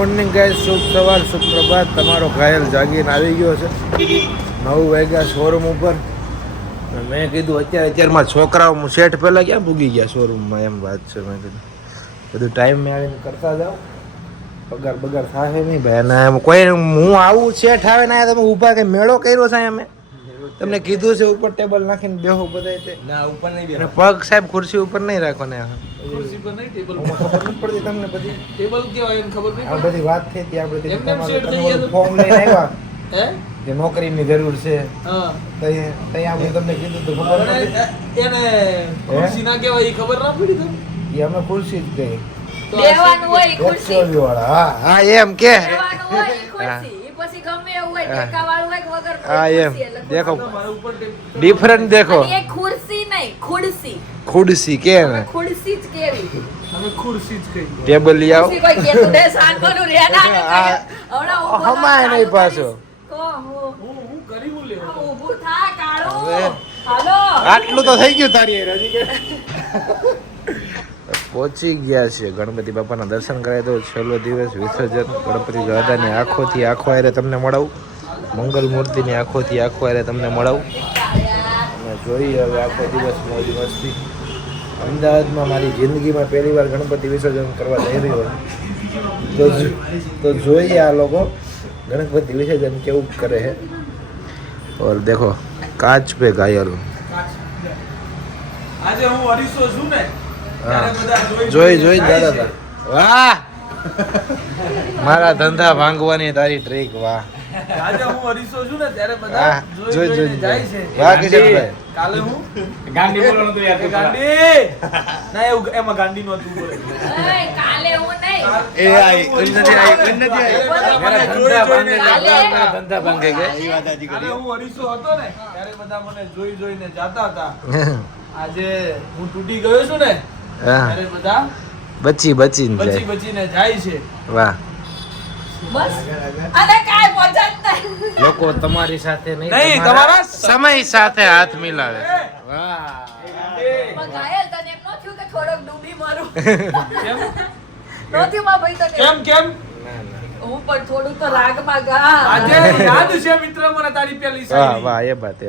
Morning guys, શુભ સવાર, શુભ પ્રભાત. તમારો ઘાયલ જાગીને આવી ગયો છે 9 વાગ્યા શોરૂમ ઉપર. મેં કીધું અત્યારમાં છોકરાઓ શેઠ પહેલાં ક્યાં પૂગી ગયા શોરૂમમાં, એમ વાત છે. મેં કીધું બધું ટાઈમ મેં આવીને કરતા જાઓ, પગાર બગાર થાય નહીં ભાઈ. અને એમ કોઈ હું આવું શેઠ આવે ને તમે ઊભા કંઈ મેળો કર્યો છે અમે તમને કીધું છે ઉપર ટેબલ નાખીને બેહો બધા તે ના ઉપર નહીં બેહો, પગ સાહેબ ખુરશી ઉપર નહીં રાખો ને. ખુરશી પર નહીં, ટેબલ ઉપર ખબર નથી પડતી તમને બધી ટેબલ કેવાય એને ખબર નહીં. આ બધી વાત થઈ હતી આપણે તમારું ફોર્મ લઈને આવ્યા હે જે નોકરીની જરૂર છે. હા તઈ આપણે તમને કીધું તો ખબર નથી એને ખુરશી ના કહેવાય એ ખબર ના પડી તમને. એ અમે ખુરશી જ કહી દેવાનું હોય ખુરશી વાળા. હા હા એમ કે દેવાનું હોય ખુરશી પછી ગમે એવું હોય ટેકા વાળું હોય કે વગર ખુરશી. દેખો ડિફરન્ટ દેખો, એ ખુરશી નહીં ખુરશી. ખુરશી કે ને ખુરશી જ કેવી અમે ખુરશી જ કહી. ટેબલ લઈ આવો કોઈ કેતું દે સાન બોલું રે ના હમણાં હમાય નહીં પાછો કો હું કરી હું લેવા ઊભું થા કાળો. હાલો આટલું તો થઈ ગયું તારી હજી કે પહોંચી ગયા છે ગણપતિ બાપાના દર્શન કરાય તો છેલ્લો દિવસ વિસર્જન. ગણપતિ દાદાની આંખોથી આંખો હારે તમને મળાવું, મંગલ મૂર્તિની આંખોથી આંખો હારે તમને મળાવું. અને જોઈએ હવે આખો દિવસ મોજ મસ્તી. અમદાવાદમાં મારી જિંદગીમાં પહેલી વાર ગણપતિ વિસર્જન કરવા જઈ રહ્યો તો જોઈએ આ લોકો ગણપતિ વિસર્જન કેવું કરે છે. और देखो कांच पे घायल આજે હું અરીસો છું ને જોઈ દાદા હતા. વાહ મારા ધંધા ભાંગવાની તારી ટ્રીક. વાહ આજે હું અરીસો છું ને ત્યારે બધા જોઈ જાય છે. વાહ કિશનભાઈ કાલે હું ગાંડી બોલવાનું તો યાર ગાંડી ના એવું એમાં ગાંડી નો તું બોલે કાલે હું નહીં એ આઈ નથી મારા ધંધા ભાંગે ગયે. એ વાત આજી કરી. હું અરીસો હતો ને ત્યારે બધા મને જોઈને જાતા હતા. આજે હું તૂટી ગયો છું ને ત્યારે બધા બચીને જાય છે. વાહ બસ અને કાઈ પહોંચત નહીં. લોકો તમારી સાથે નહીં તમારા સમય સાથે હાથ મિલાવે. વાહ ઘાયલ તને એમ નો થયું કે થોડોક ડૂબી મરું કેમ નોતી માં ભાઈ તને કેમ હું પણ થોડું તો રાગમાં ગા. આજે યાદ છે મિત્ર મને તારી પેલી વાહ શાયરી. વાહ એ વાત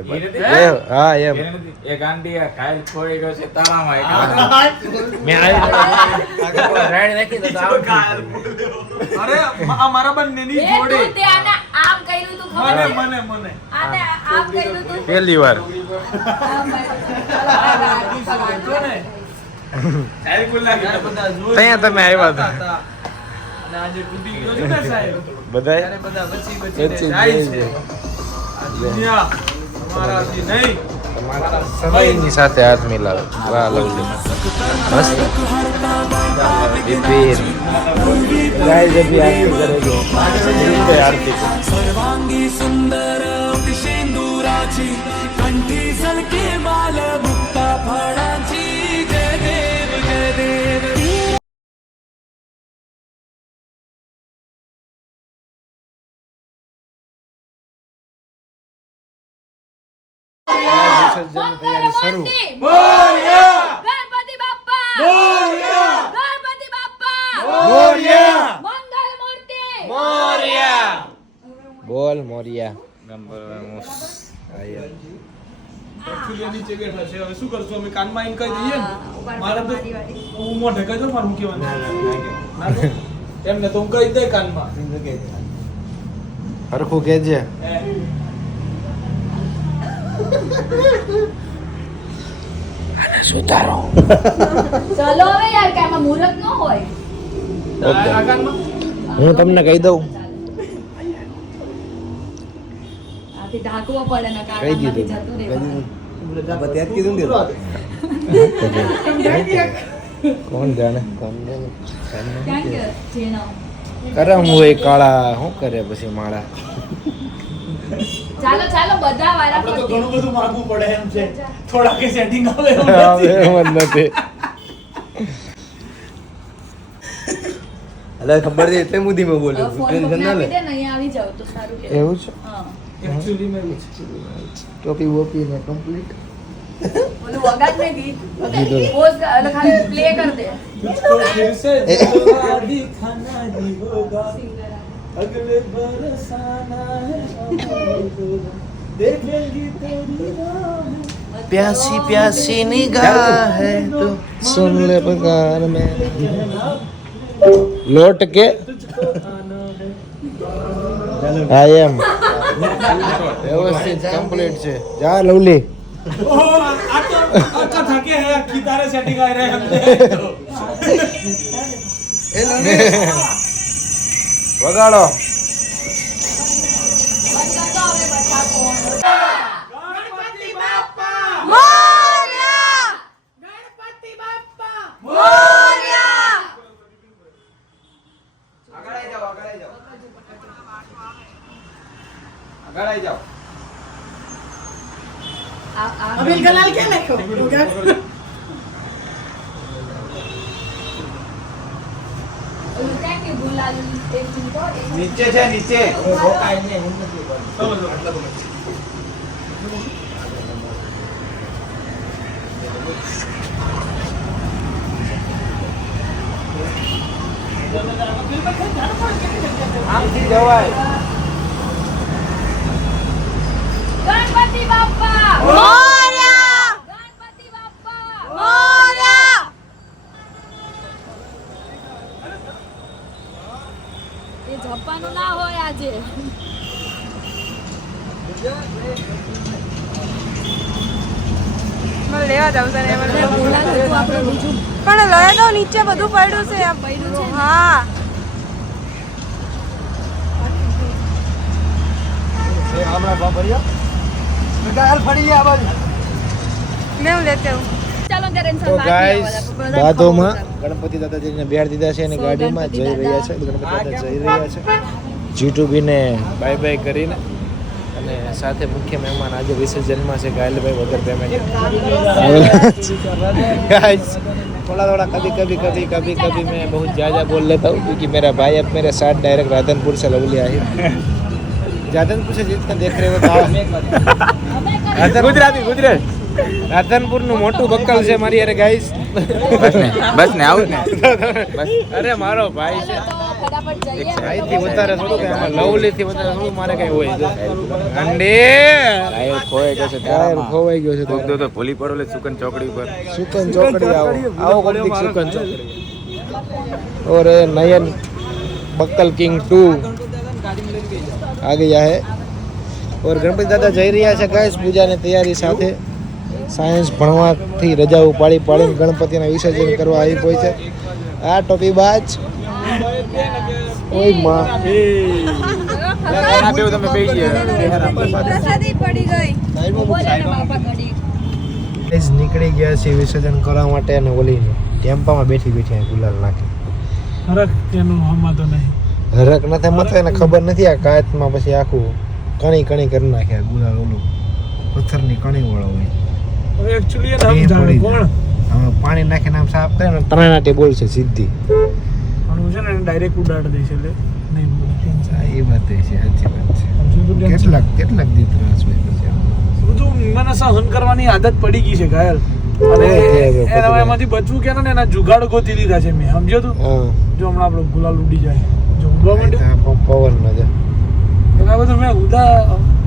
હા એમ એ ગાંડી કાયલ છોડી ગયો છે તારામાં મેં રાઈડ નાખી તો અરે આ મારા બંનેની એ જોડે તું તે આને આમ કર્યું તું ખબર છે? મને આને આમ કર્યું તું પહેલી વાર આમ કર્યું જો ને શાયરી બોલ નાખી ત્યારે બધા જોઈ ત્યાં તમે આવ્યા હતા. અને આજે તૂટી ગયો છે ને સાહેબ બધાય ત્યારે બધા બચીને બચી જાય જાય છે. છે. આ દુનિયા તમારાથી નહીં તમારા સમયની સાથે હાથ મિલાવે. વાહ લવલી મસ્ત બિપિન ગાઈસ અભી આરતી કરેગો. આરતી सर्वांगी सुंदर शेंदुराची कंठी सलके बाल मुक्ता फळाची जय देव जय देव. વિસર્જનની તૈયારી શરૂ. મોરિયા ગણપતિ બાપ્પા મોરિયા ગણપતિ બાપ્પા મોરિયા મંગલ મૂર્તિ મોરિયા બોલ મોરિયા. એકચ્યુઅલી નીચે બેઠા છે. હવે શું કરશું અમે કાનમાં એમ કહી દઈએ ને મારે તો હું મોઢે કહી દઉં મારે હું કહેવાનું ના તો એમને તો હું કહી દે કાનમાં હરખું કેજે. સુધારો. ચલો હવે યાર કે આમાં મુહૂર્ત ન હોય. આ કાનમાં હું તમને કહી દઉં. આથી ઢાંકવો પડે ને કહી દીધું. જતું કોણ જાણે ક્યાં કે જેનો કરમ હોય કાળા શું કરે પછી માળા. ચાલો ચાલો બધા વારા આપણે તો ઘણું બધું માંગવું પડે એમ છે. થોડા કે સેટિંગ આવે એમ હવે નથી. એમ જ નથી. અલે ખબર છે એટલે મુદીમાં બોલ્યો ફોન ટેન્શન ના લે. દે ને અહીંયા આવી જાવ તો સારું કે એવું છે. હા એકચ્યુઅલી મેં ટોપી વોપી ને કમ્પ્લીટ. ઓલું તું વગાડ ને ગીત પોઝ એટલે ખાલી પ્લે કર દે तुझको फिर से जलवा दिखाना ही होगा अगले बरस आना है हमें होगा देखेंगी तेरी राह प्यासी प्यासी निगाह है तो सुन ले पुकार में लौट के आई एम व्यवस्थित कंप्लीट છે જા લવલી आका थके हैं कितारे सेटिंग आ रहे हैं हमने વગાડો વગાડો હવે બધા કોણ गणपति बाप्पा મોર્યા ગણપતિ બાપ્પા મોર્યા આગળ જાઓ અબિલ કલાલ કે લખો કે ગુલાલ એક મિનિટ નીચે છે નીચે આમથી જવાય ગણપતિ બાપ્પા મોર્યા ગણપતિ બાપ્પા મોર્યા એ જપ્પાનું ના હોય આજે મને લેવા જાવ છે ને મને બોલા તો આપણે બીજું પણ લઈ દો નીચે બધું પડ્યું છે આ પડ્યું છે ને? હા હમણાં બાબરિયા ગાલ ફરી ગયા બાજુ મેં હું લેતે હું ચાલો ત્યારે તો ગાઈસ બાદોમાં ગણપતિ દાદાજીને બેહાર દીધા છે અને ગાડીમાં જઈ રહ્યા છે ગણપતિ દાદા જઈ રહ્યા છે જીટુબી ને બાય બાય કરીને અને સાથે મુખ્ય મહેમાન આજે વિસર્જનમાં છે ગાયલભાઈ વગર પેમેન્ટ गाइस थोड़ा थोड़ा कभी कभी कभी कभी कभी मैं बहुत ज़्यादा बोल लेता हूँ क्योंकि मेरा भाई अब मेरे साथ डायरेक्ट राधनपुर से लवली आए राधनपुर से जितना देख रहे हो तो गुजराती गुजरात રાધનપુર નું મોટું બક્કલ છે મારી અરે ગાઈસ બસ ને આવું ને અરે મારો ભાઈ છે ફટાફટ જઈએ ભાઈ થી વધારે થોડું કે આમાં લવલી થી વધારે થોડું મારે કઈ હોય અંડે ટાયર ખોવાઈ ગયો છે ટાયર ખોવાઈ ગયો છે કોક દો તો ભૂલી પડો લે સુકન ચોકડી ઉપર सुकन चौकड़ी आओ आओ कौन सुकन चौकड़ी और नयन बक्कल किंग 2 आ गया है और गणपति दादा જઈ રહ્યા છે ગાઈસ પૂજાની તૈયારી સાથે સાયન્સ ભણવાથી રજાઓ પાડી પાડીને ગણપતિના વિસર્જન કરવા આવી કોઈ છે આ ટોપી બાજ ઓય માં ના બેવ તમે બેહી ગયા પ્રસાદી પડી ગઈ બોલે ને બાપા ઘડી ગાઈસ નીકળી ગયા છે વિસર્જન કરવા માટે અને ઓલીને ટેમ્પામાં બેઠી બેઠી આ ગુલાલ નાખી હરક તેનું હમાતો નહીં હરક નથી મતો એને ખબર નથી આ કાચમાં પછી આખું કણી કણી કરી નાખ્યા ગુલાલ ઓલું પથ્થરની કણી વાળો હોય હવે એક્ચ્યુઅલી એ નામ જાણે પડી કોણ જાય. હવે પાણી નાખીને આમ સાફ કરે ને તણાટી બોલશે સીધી પણ હું છે ને ડાયરેક્ટ ઉડાડી દઈશ એટલે નહીં બોલે એ વાત છે સાચી વાત છે હજુ તો tension. કેટલાક દી ત્રાસ હોય પછી બધું મને સહન કરવાની આદત પડી ગઈ છે ઘાયલ અને એના એમાંથી બચવું કે ને એના જુગાડ ગોતી લીધા છે મેં સમજ્યો તું હા જો હમણાં આપણો ગુલાલ ઉડી જાય જો ઊંઘવા માંડ્યો પવન ન જાય એના બધું મેં ઉદા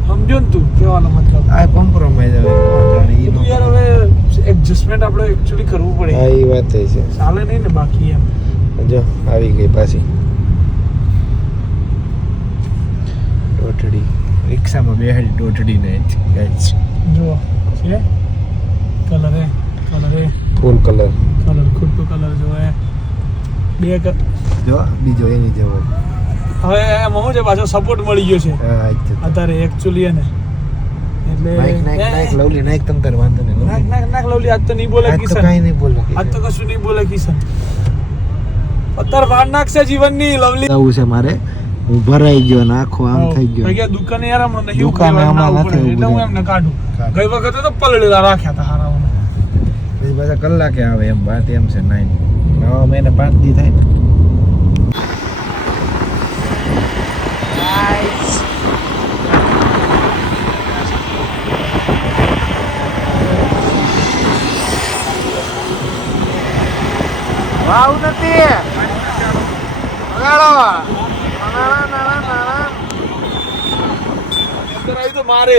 સમજ્યો ને તું કહેવાનો મતલબ આ કોમ્પ્રોમાઇઝ હવે કોણ જાણે ઈ તું યાર હવે એડજસ્ટમેન્ટ આપણે એકચ્યુઅલી કરવું પડે હા એ વાત છે ચાલે નહીં ને બાકી એમ જો આવી ગઈ પાછી ટોટડી રિક્ષામાં બેહાડી ટોટડી ને ગાઈસ જો છે કલર હે ફૂલ કલર કલર ખોટો કલર જો હે બે જો બીજો એની જેવો હવે એમ હું છે પાછો સપોર્ટ મળી ગયો છે હા આ જ છે. અત્યારે એકચ્યુઅલી એને એટલે નાઈક લવલી નાઈક તમ તાર વાંધો નહીં નાક લવલી નાક નાક લવલી આજ તો નહીં બોલે આજ તો કિશન કાંઈ નહીં બોલે આજ તો કશું નહીં બોલે કિશન અત્યારે વાર નાખશે જીવનની લવલી જવું છે મારે હું ભરાઈ ગયો ને આખો આમ થઈ ગયો ભાઈ દુકાને યાર હમણાં નહીં દુકાને ઉભી હમણાં રહેવાનું નથી એટલે હું ઊભું એમને કાઢું કાઢું. ગઈ વખતે તો પલળેલા રાખ્યા હતા હારાઓને પછી પાછા કલાકે આવે એમ વાત એમ છે નાઈન નવા મહિને 5 દી થાય ને વાવ નથી વગાડો નાના નાના નાના અંદર આવી તો મારે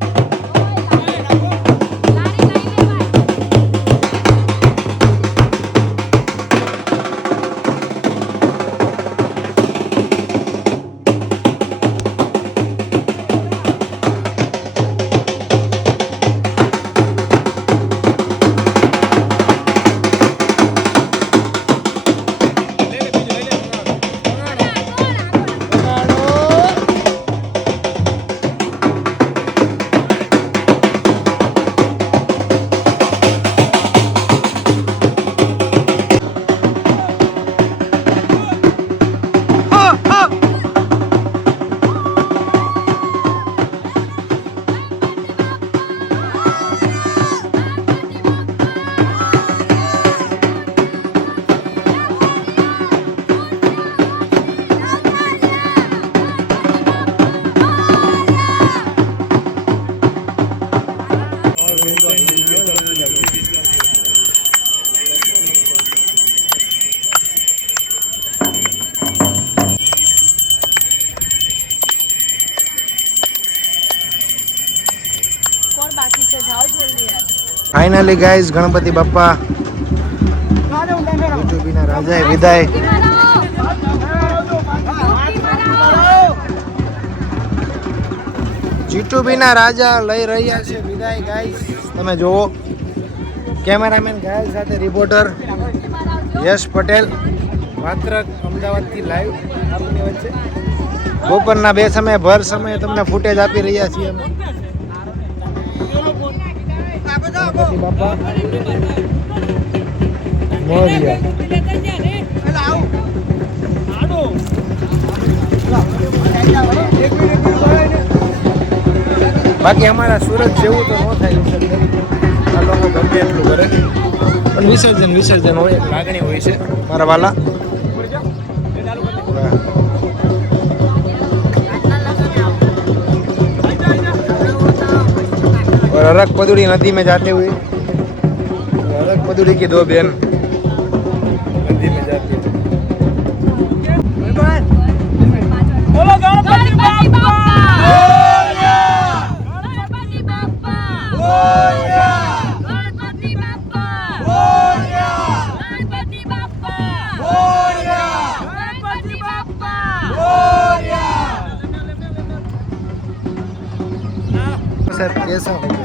ફાઇનલી ગાઈઝ ગણપતિ બાપ્પા યુટ્યુબના રાજાએ વિદાય. જીટુબીના રાજા લઈ રહ્યા છે વિદાય ગાઈઝ. તમે જુઓ કેમેરામેન ઘાયલ સાથે રિપોર્ટર યશ પટેલ માત્ર અમદાવાદથી લાઈવ આપની વચ્ચે બપોરના 2 સમયે ભર સમયે તમને ફૂટેજ આપી રહ્યા છીએ અમે. ગણપતિ બાપા મોરયા. બાકી અમારા સુરત જેવું તો ન થાય વિસર્જન. આ લોકો ગમે એટલું કરે પણ વિસર્જન હોય એક લાગણી હોય છે મારા વાલા. और अरक पदुड़ी नदी में जाते हुए अरक पदुड़ी की 2 बहन नदी में जाती है. બોલો ગણપતિ બાપ્પા ગણપતિ બાપ્પા ગણપતિ બાપ્પા ગણપતિ બાપ્પા सर कैसा हो गया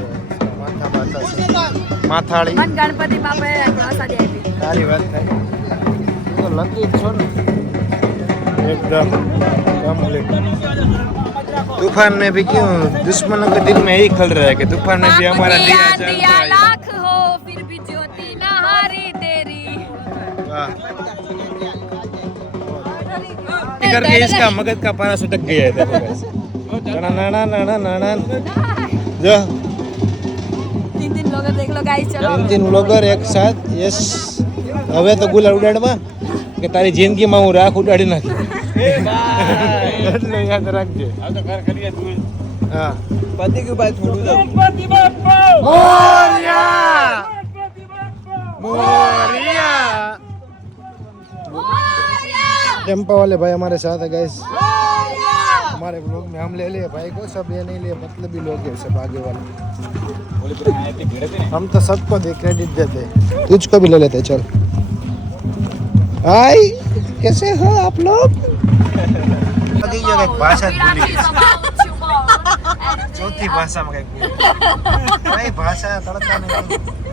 माथाड़ी મન ગણપતિ બાપાએ પ્રસાદ આપી. सारी बात है तो लकी छो ने एकदम कंप्लीट. तूफान में भी क्यों दुश्मनों के दिल में यही खल रहा है कि तूफान में भी हमारा दिया जल दिया रहा है. लाख हो फिर भी ज्योति न हारी तेरी. वाह करके इसका मगज का पारा सुटक गया है देखो गाइस. ना ना ना ना ना ना जो 3 लोग देख लो गाइस. चलो 3 વ્લોગર એક સાથ. યસ હવે તો ગુલાલ ઉડાડવા કે તારી જિંદગીમાં હું રાખ ઉડાડી નાખી એટલે યાદ રાખજે. હા પતિ કે ભાઈ થોડું ગણપતિ બાપ્પા મોરિયા मोरिया. टेम्पो वाले भाई हमारे साथ है गाइस. हमारे ब्लॉग में हम ले लिए भाई को, सब ये नहीं लिए मतलबी लोग हैं सब आगे वाले. हम तो सबको दे क्रेडिट देते, तुझको भी ले लेते. चल हाय कैसे हो आप लोग. भाषा भूली चौथी भाषा में कई भाषा तड़का नहीं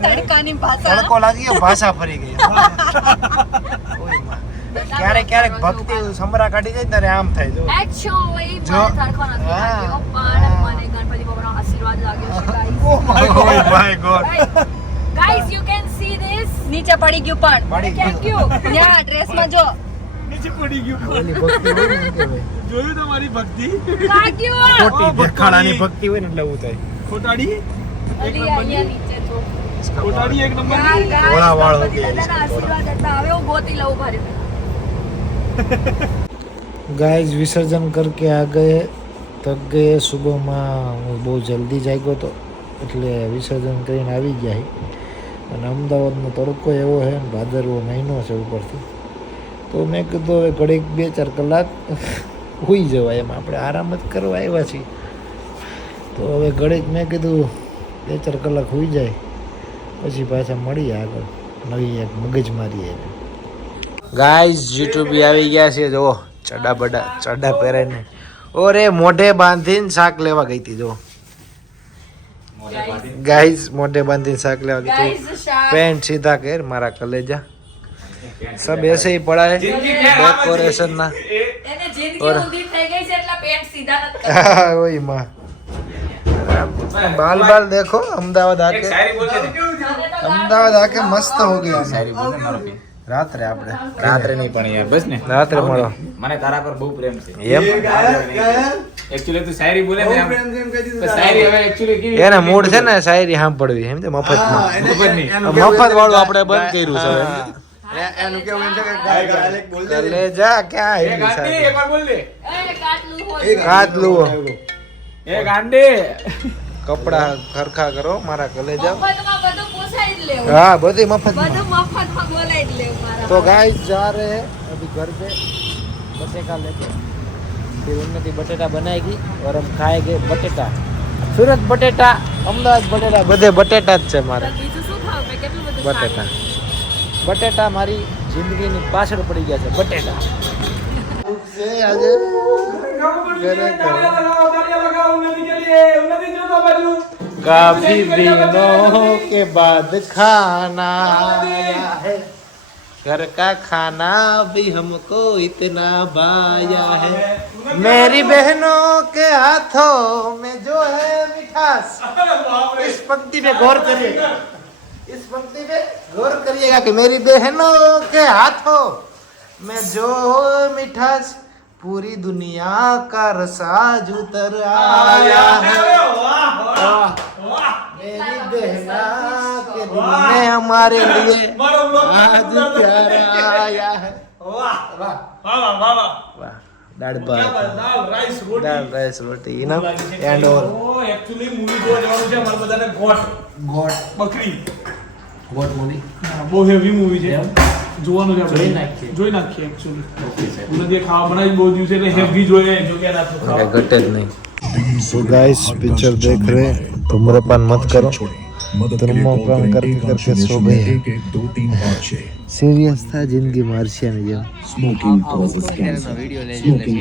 તડકાની ભાષા તડકો લાગી ગયો ભાષા ફરી ગઈ. ક્યારેક ક્યારેક ભક્તિ સમરા કાઢી જાય ત્યારે આમ થાય. જો એક્ચ્યુઅલી જો. મને તડકો નથી હા. લાગ્યો પણ મને ગણપતિ બાપાનો આશીર્વાદ લાગ્યો છે guys. Oh my God. Guys you can see this. નીચે પડી ગયું પણ પડી થેન્ક યુ. ન્યા ડ્રેસમાં જો નીચે પડી ગયું ઓલી ભક્તિ હોય ને કે ભાઈ જોયું તમારી ભક્તિ લાગ્યું. ખોટી દેખાડાની ભક્તિ હોય ને એટલે એવું થાય. ખોટાડી અલી અહીંયા નીચે જો ખોટાડી એક નંબર यार गाइस घोड़ा वाड़ हो गणपति गया दादा आशीर्वाद देता હવે હું ગોતી લઉં ભારે. गाइस विसर्जन करके आ गए, थक गए. सुबह में હું બહુ જલ્દી જાગ્યો હતો એટલે વિસર્જન કરીને આવી ગયા. અને અમદાવાદનો તડકો એવો છે ને ભાદરવો મહિનો છે ઉપરથી તો મેં કીધું હવે ઘડીક 2-4 કલાક સૂઈ જવાય, એમ આપણે આરામ જ કરવા આવ્યા છીએ. તો હવે ઘડીક મેં કીધું 2-4 કલાક સૂઈ જાય પછી પાછા મળીએ આગળ નવી એક મગજમારી. ગાઈઝ જીટુબી આવી ગયા છે. જો ચડા પહેરાઈને ઓરે મોઢે બાંધીને શાક લેવા ગઈ હતી. જો ગાઈઝ મોઢે બાંધીને શાક લેવા ગઈ હતી. Guys, શાક. પેન્ટ સીધા કર મારા કલેજા, સબ ऐसे ही पड़ा है डेकोरेशन ना. એને જિંદગી ઊંધી થઈ ગઈ છે એટલે પેન્ટ સીધા નથી કરતા. वही माँ बाल बाल देखो अहमदाबाद आके अहमदाबाद आके मस्त हो गया. સારી બોલ ને મારો ભાઈ. રાત્રે આપણે રાત્રે નહીં પણ યાર બસ ને રાત્રે મળો મને તારા પર બહુ પ્રેમ છે. એમ એકચ્યુઅલી તું શાયરી બોલે ને આમ. પણ શાયરી હવે એકચ્યુઅલી કેવી એને મૂડ છે ને શાયરી સાંભળવી એમ છે મફતમાં. મફત વાળું આપણે બંધ કર્યું છે હવે. એનું કેવું એમ છે કે કલેજા ક્યાં એ ગાંડી આવી એકવાર બોલ દે. એ કાટલું હોય. કાતલું એ ગાંડી કપડા ખરખા કરો મારા કલેજા. મફતમાં બધું પોસાઈ જ લેવું. हाँ बधी मफत બધું મફતમાં બોલાઈ જ લેવું મારા. तो गाइस जा रहे हैं अभी घर पे बटेका लेके. फिर उन्नति बटेटा बनाएगी और हम खाएंगे बटेटा. सूरत बटेटा, अहमदाबाद बटेटा, બધે બટેટા જ છે મારે. બીજું શું ખાવ મેં કેટલું બધું બટેટા બટેટા મારી જિંદગીની પાછળ પડી ગયા છે બટેટા. આજે काफी दिनों के बाद खाना आया है, घर का खाना भी हमको इतना भाया है. मेरी बहनों के हाथों में जो है मिठास. इस पंक्ति पे गौर करिएगा, इस पंक्ति पे गौर करिएगा कि मेरी बहनों के हाथों में जो मिठास पूरी दुनिया का रसाज उतर आया है. मेरी बहना के दिल में हमारे लिए आज प्यार आया है. वाह दाल भात દાળ રાઈસ રોટી enough and all. Actually movie જોવા જવાનું છે અમારે બધાને ગોટ બકરી વોટ મૂવી બહુ હેવી મૂવી છે જોવાનું છે આપણે જોઈ નાખીએ એકચ્યુઅલી ઉન્નતિએ ખાવા બનાવી બહુ દિવસે એટલે હેવી જોઈએ જો કે રાતનું ખાવા घटे नहीं. तो गाइस पिक्चर देख रहे हैं, धूम्रपान मत करो. धूम्रपान करके करके सो गए. सीरियस था जिंदगी मार्शिया में जो स्मोकिंग कॉजेस कैंसर. स्मोकिंग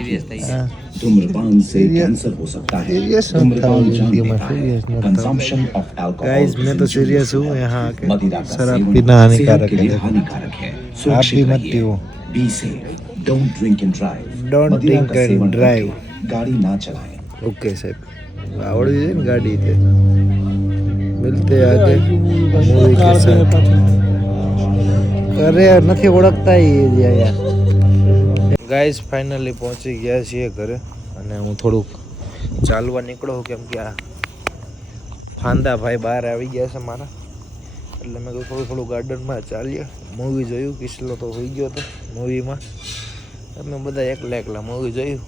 धूम्रपान से कैंसर हो सकता है. सीरियस था धूम्रपान जिंदगी में, जानलेवा है. सीरियस न था. Consumption of alcohol. गाइस मैं तो सीरियस हूँ यहाँ आके. मदिरा का शराब सेवन पीना हानिकारक सेहत के लिए है. हानिकारक है. आप भी सुरक्षित मत रहिए. पियो. Be safe. Don't drink and drive. Don't मदिरा drink का and सेवन drive. करके गाड़ी ना चलाएं. ओके साहब आवड़ी है गाड़ी थे. मिलते आगे मूवी के साथ. અરે નથી ઓળખતા એ યાર. ગાઈસ ફાઇનલી પહોંચી ગયા છીએ ઘરે અને હું થોડુંક ચાલવા નીકળ્યો કેમ કે આ ફાંદા ભાઈ બહાર આવી ગયા છે મારા, એટલે મેં થોડું ગાર્ડનમાં ચાલીએ. મૂવી જોયું, કિસલો તો હોઈ ગયો હતો મૂવીમાં. અમે બધા એકલા મૂવી જોયું.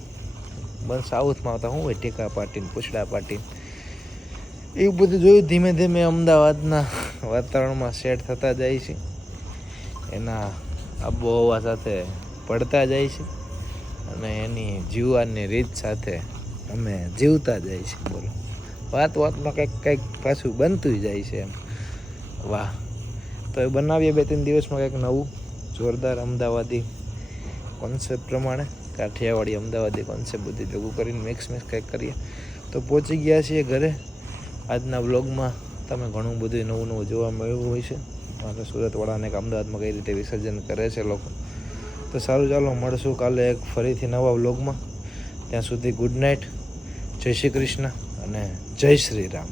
બંધ સાઉથમાં આવતા શું હોય ટેકા પાટીને પૂછડા પાટીને એવું બધું જોયું. ધીમે ધીમે અમદાવાદના વાતાવરણમાં સેટ થતા જાય છે, એના આબોહવા સાથે પડતા જાય છે અને એની જીવવાની રીત સાથે અમે જીવતા જાય છે. બોલો વાતમાં કંઈક પાછું બનતું જાય છે એમ. વાહ. તો એ બનાવીએ 2-3 દિવસમાં કંઈક નવું જોરદાર અમદાવાદી કોન્સેપ્ટ પ્રમાણે, કાઠિયાવાડી અમદાવાદી કોન્સેપ્ટ બધી ભેગું કરીને મિક્સ કંઈક કરીએ. તો પહોંચી ગયા છીએ ઘરે. આજના વ્લોગમાં તમે ઘણું બધું નવું જોવા મળ્યું હોય છે. મારે સુરતવાળાને એક અમદાવાદમાં કઈ રીતે વિસર્જન કરે છે લોકો. તો સારું, ચાલો મળશું કાલે એક ફરીથી નવા વ્લોગમાં. ત્યાં સુધી ગુડ નાઇટ, જય શ્રી કૃષ્ણ અને જય શ્રી રામ.